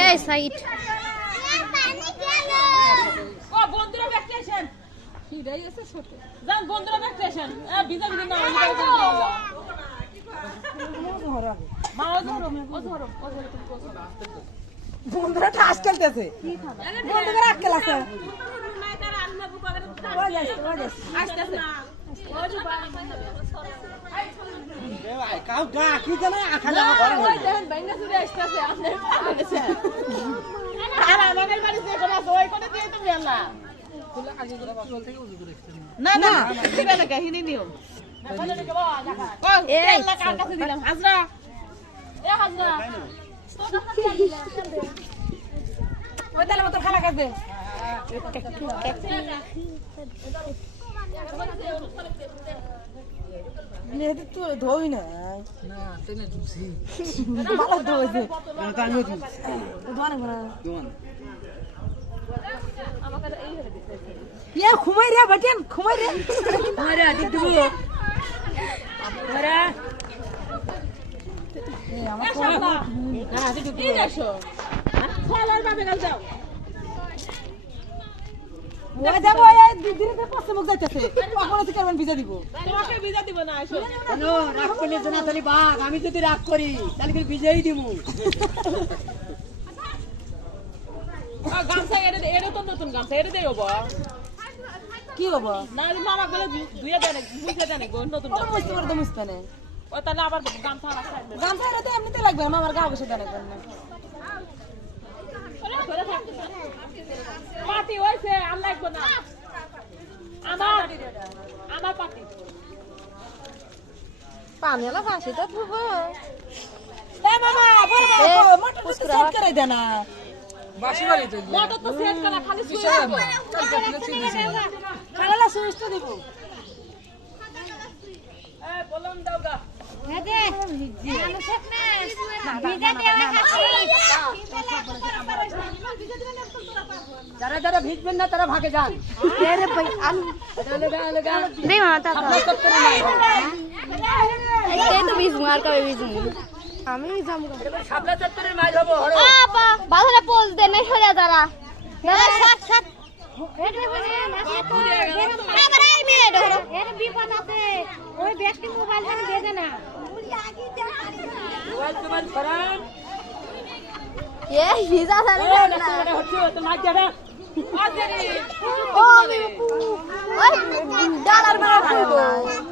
এই সাইড ও বন্ধুরা ব্যাগটি আসেন যান বন্ধুরা ব্যাগটি এ ভিজা ভিজা না মা ও ধরো ও ধরো ও ধরো তুমি কোসো বন্ধুরা ঠাস খেলতেছে বন্ধুরা আক্কেল আছে আসতেছে। আপনি পাগল গেছেন আর আমাদের বাড়ি যে কোন আছে ওই কোনে দিয়ে তুমি আল্লাহ না না দিবে না কাহিনী নিয়ম এই আল্লাহ কার কাছে দিলাম হাজরা এ হাজরা ওই তাহলে মতো খানা খাবে মেয়েদের তো ধোই না ভালো ধোয়েছে ধোয়ানে না ইয়ে ঘুমাই রে বাটেন ঘুমাই রে ঘুমাই রে ওই যাব এই দিদির পাশে মুখ যাইতেছে। কখন থেকে কেমন ভিজা দিব। তোমাকে ভিজা দিব না আসো রাগ করলে না তাহলে বাঘ আমি যদি রাগ করি তাহলে কিন্তু ভিজেই দিব। গামছা এনে দে তো নতুন গামছা এনে দেই হব কি হব না মামা গেলে দুইয়া দেন বুঝে দেন গো নতুন গামছা। বুঝতে পারতো বুঝতে ও তাহলে আবার গামছা খাইবে গামছা তো এমনিতে লাগবে না আমার গা বসে দেয় না পার্টি হইছে আর লাগবে না আমার আমার পার্টি পানিয়ালা ফাঁসি তো ধুবো এ মামা বড় বড় মোটর তো সেট করে দে না মোটর তো সেট করা খালি সুইচ খালা সুইচ তো দিব বলুন দাও গা যারা যারা ভিজবেন না তারা ভাগে যান ভাই মা তা এই তো বিজ মার আমি যাব সাবলা চত্বরের মাঝ হব আপা বাধাটা পোজ দে না সরে দাঁড়া দাঁড়া সাত সাত মোবাইল টোবাইল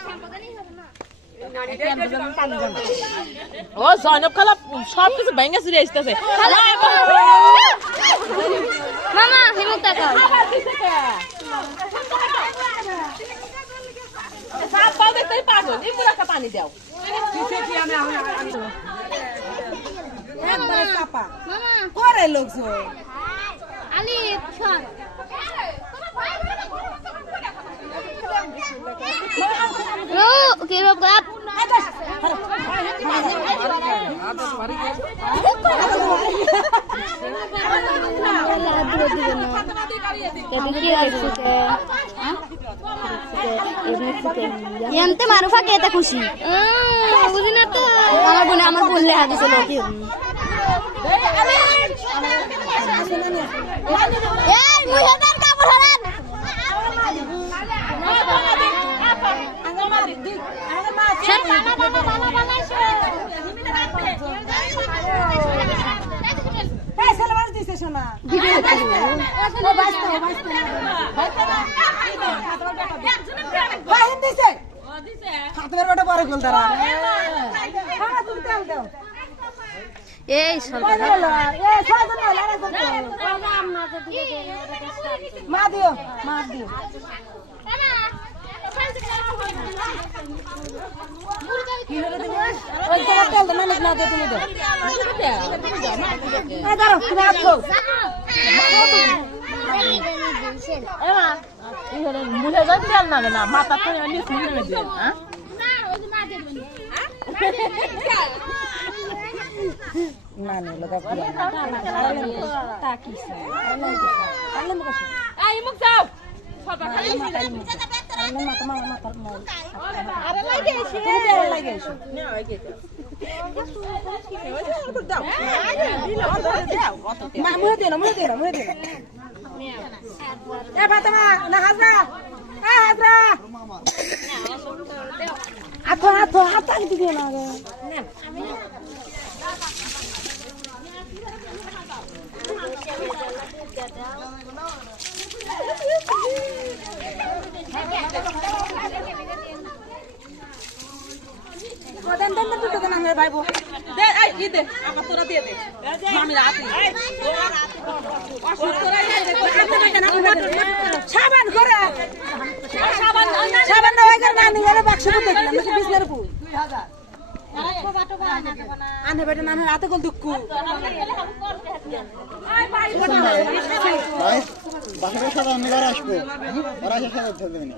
ও জয়নব খালা সব কিছু ভেঙে চুরি আসতেছে। মামা হিমুক পানি দাও। একবারে চাপা। করে লোকজন? সর। এমতে মারুফা কে তা খুশি বুঝি না তো আমার বোনে আমার বললে হাতে চলো কি এই ছেলে মাছ দিছে শোনা। দিছে? হাতের বেটা পরে গোল তারা হ্যাঁ এই মা দিও মা দিও। ওই তোমার তেল তো মালিক না দে তুমি দে এই ধরো তুমি ইহরে মুহে যাই তেল নাগে না মাথা তো নিয়ে নিচ নেমে দিয়ে হ্যাঁ? না না লগা পুরা তা কি? সে আলে মুখ আছে আই মুহে দে না মুহে না হাজরা এ হাজরা আথো আথো আথা দিও না দেন দেন দুটো দেন আমার ভাই বোন দে এই ই দে আমার তোরা দিয়ে সাবান সাবান না ওইখানে না নিয়ে বাক্স দেখলাম নাকি দুই বউ আনে বেটা না রাতে কল দুঃখ অন্য আসব ওরা ধরবে না